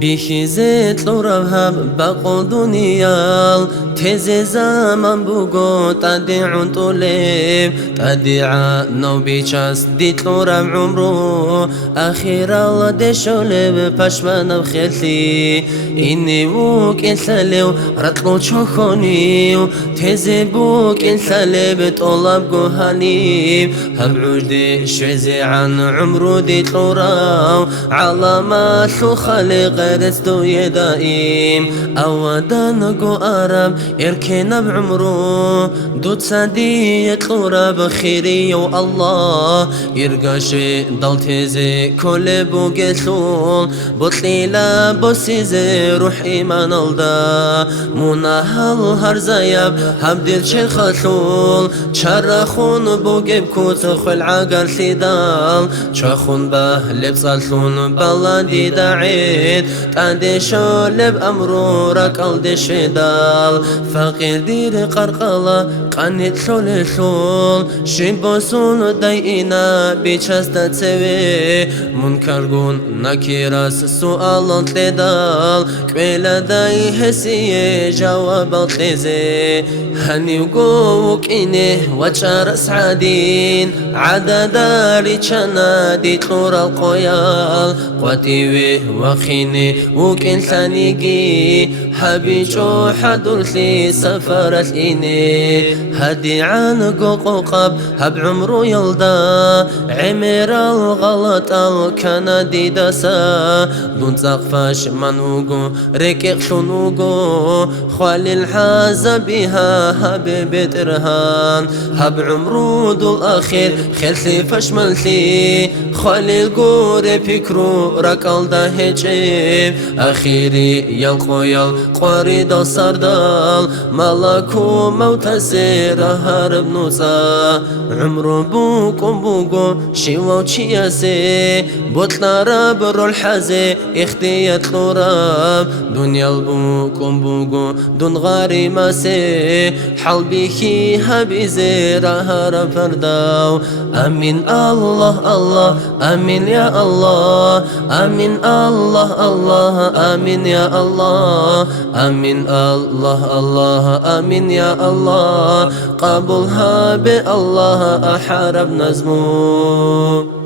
بیخی زد لورم باقو دنیال تز زمان بگو تدعون طولب تدعا نو بیچست دیت لورم عمرو اخیر الله دشولب پشمانم خلتی اینی بوک انسلیو رتلو چخونیو تز بوک انسلیب طلب گوهانیب هم عجد شوزي عن عمرو دیت لورم علامات خالق رستو يدائم أودان قو أرب إركنا بعمرو دوت سادي يطلور بخيري و الله يرقاشي دالتيزي كل بوغيثول بطليلا بوسيزي روح إيمان الدا مناهل هرزايب هبدل شيخاثول شارخون بوغيب كوت خل عقل سيدال شاخون به لبصالثون بلادي داعيد تادي شولب أمرو ركال دي شدال فقير دير قرقلا قانيت شول شول شبوسون داينا بيشاستا تسوي منكر قون نكيراس سؤال تلدال كويلا داي هسي جواب تلزي هني وقوك إني وشار سعادين عدا داري چنا دي طور القيال قوتي وخيني وكن ثانيقي حبيشو حدرسي سفرت إني هدي عن قوقب هب عمرو يلدا عمر الغلط الكندي دسا دون سقفاش منوغو ركيق شنوغو خوالي الحازة بها هب ترهان هب عمرو دو الأخير خلسي فشملتي خوالي القوري بيكرو ركال دا هجيب أخيري يلقو يلقواري دال سردال ملكو موت سير هرب نوسا عمرو بوكو شيواو تشياسي بوتلا راب رو الحزي اختيات لوراب دنيا البوكو دون غاري ماسي حلبيكي هبي زير هرب فرداو امين الله الله امين يا الله امين الله الله امين يا الله امين الله الله امين يا الله قبولها بالله احارب نزمو